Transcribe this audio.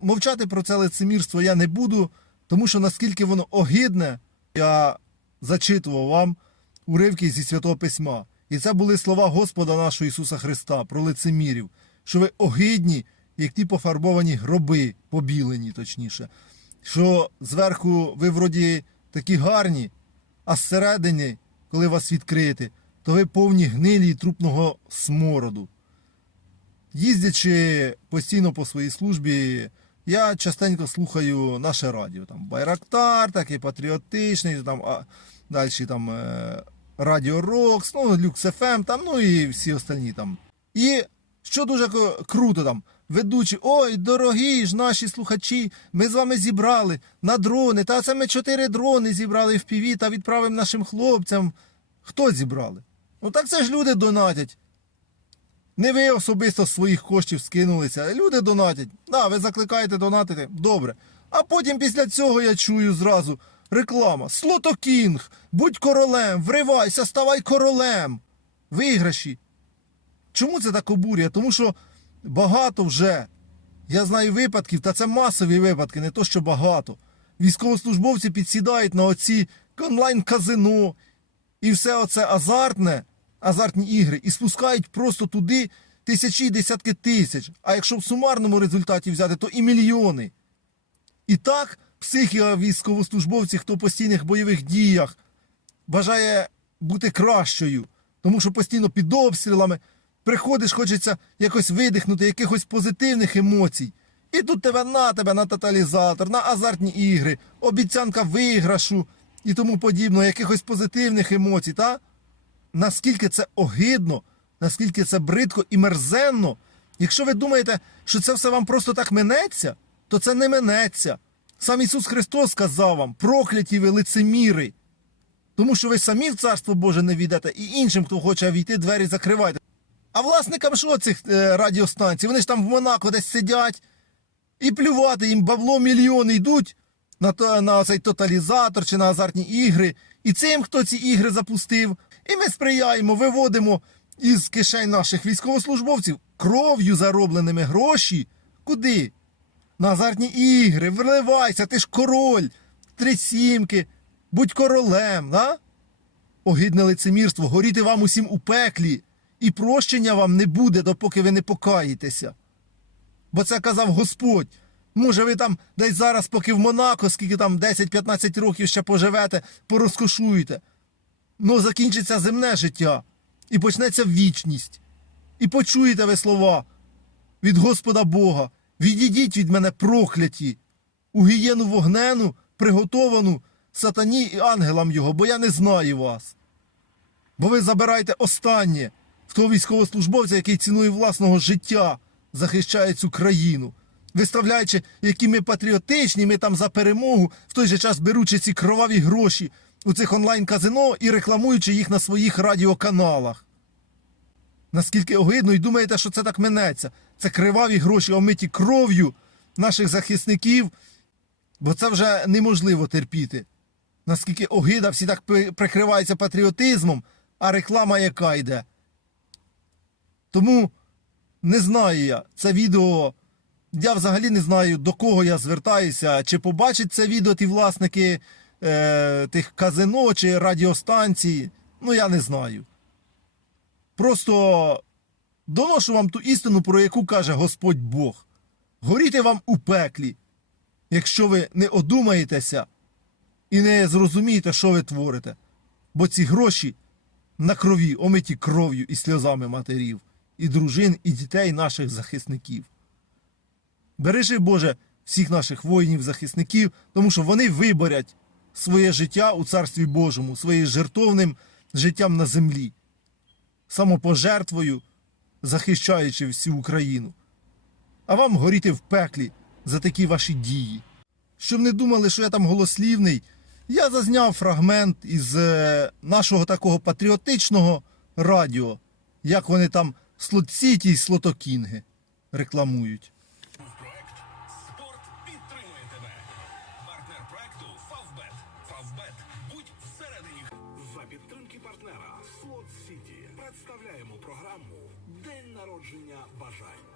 Мовчати про це лицемірство я не буду, тому що наскільки воно огидне, я зачитував вам уривки зі Святого Письма. І це були слова Господа нашого Ісуса Христа про лицемірів, що ви огидні, як ті пофарбовані гроби, побілені, точніше, що зверху ви вроді такі гарні, а зсередині, коли вас відкрити, то ви повні гнилі і трупного смороду. Їздячи постійно по своїй службі, я частенько слухаю наше радіо. Там Байрактар, такий патріотичний, там, а, далі там е, Радіо Рокс, ну, Люкс ФМ, там, ну і всі остальні там. І що дуже круто там, ведучі, ой, дорогі ж наші слухачі, ми з вами зібрали на дрони, та це ми чотири дрони зібрали в піві та відправимо нашим хлопцям. Хто зібрали? Ну так це ж люди донатять. Не ви особисто своїх коштів скинулися. Люди донатять. Да, ви закликаєте донатити. Добре. А потім після цього я чую зразу реклама. Слото Кінг, будь королем, вривайся, ставай королем. Виграші. Чому це так обурює? Тому що багато вже. Я знаю випадків, та це масові випадки, не то що багато. Військовослужбовці підсідають на оці онлайн-казино і все оце азартне, азартні ігри, і спускають просто туди тисячі і десятки тисяч. А якщо в сумарному результаті взяти, то і мільйони. І так, психіка військовослужбовців, хто в постійних бойових діях, бажає бути кращою, тому що постійно під обстрілами приходиш, хочеться якось видихнути, якихось позитивних емоцій. І тут тебе на тебе на тоталізатор, на азартні ігри, обіцянка виграшу і тому подібне, якихось позитивних емоцій, та? Наскільки це огидно, наскільки це бридко і мерзенно. Якщо ви думаєте, що це все вам просто так минеться, то це не минеться. Сам Ісус Христос сказав вам, прокляті ви лицеміри. Тому що ви самі в Царство Боже не війдете, і іншим, хто хоче війти, двері закривайте. А власникам що цих е, радіостанцій? Вони ж там в Монако десь сидять і плювати їм бабло мільйони йдуть на, на цей тоталізатор чи на азартні ігри. І цим, хто ці ігри запустив. І ми сприяємо, виводимо із кишень наших військовослужбовців кров'ю заробленими гроші. Куди? На азартні ігри, вливайся, ти ж король, три сімки, будь королем, да? Огидне лицемірство, горіти вам усім у пеклі, і прощення вам не буде, допоки ви не покаєтеся. Бо це казав Господь. Може, ви там десь зараз, поки в Монако, скільки там 10-15 років ще поживете, порозкошуєте. Ну, закінчиться земне життя, і почнеться вічність. І почуєте ви слова від Господа Бога. Відійдіть від мене прокляті, у гієну вогнену, приготовану сатані і ангелам його, бо я не знаю вас. Бо ви забираєте останнє в того військовослужбовця, який ціною власного життя захищає цю країну, виставляючи, які ми патріотичні, ми там за перемогу, в той же час беручи ці кроваві гроші у цих онлайн-казино і рекламуючи їх на своїх радіоканалах. Наскільки огидно, і думаєте, що це так минеться? Це криваві гроші, омиті кров'ю наших захисників, бо це вже неможливо терпіти. Наскільки огида, всі так при- прикриваються патріотизмом, а реклама яка йде. Тому не знаю я, це відео. Я взагалі не знаю, до кого я звертаюся, чи побачать це відео ті власники е, тих казино чи радіостанцій. Ну, я не знаю. Просто доношу вам ту істину, про яку каже Господь Бог. Горіти вам у пеклі, якщо ви не одумаєтеся і не зрозумієте, що ви творите. Бо ці гроші на крові, омиті кров'ю і сльозами матерів, і дружин, і дітей наших захисників. Бережи, Боже, всіх наших воїнів, захисників, тому що вони виборять своє життя у Царстві Божому, своїм жертовним життям на землі, самопожертвою, захищаючи всю Україну. А вам горіти в пеклі за такі ваші дії. Щоб не думали, що я там голослівний, я зазняв фрагмент із е, нашого такого патріотичного радіо, як вони там слот-сіті й слотокінги рекламують. Сіті представляємо програму День народження бажань.